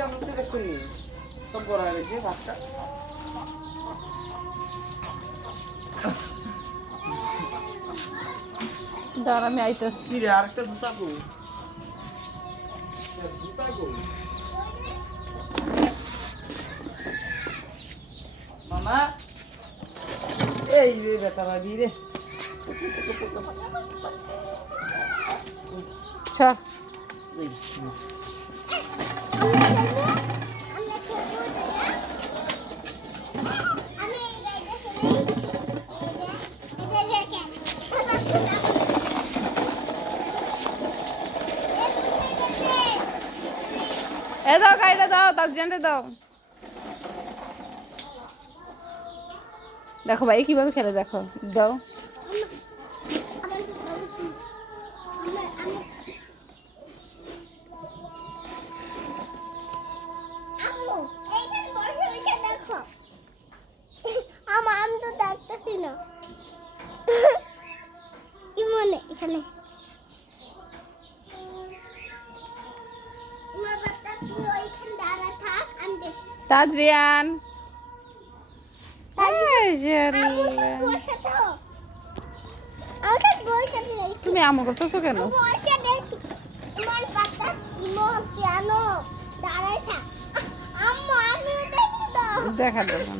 আমরা তো দেখছেন নি সব বড় হয়ে গেছে ভাতটা দাঁড়া আমি আইতাছি রে আরেকটা জুতা কো জুতা কো মামা এই রে বেটা ভাবি রে চল এই এ দাও গাড়িটা দাও তাজরিয়ানটা দাও দেখো ভাই কিভাবে খেলে দেখো দাও আমি তো দেখতেছি না কি মনে এখানে তাজরিয়ান তুমি আমো করতেছো কেন দেখা দেখো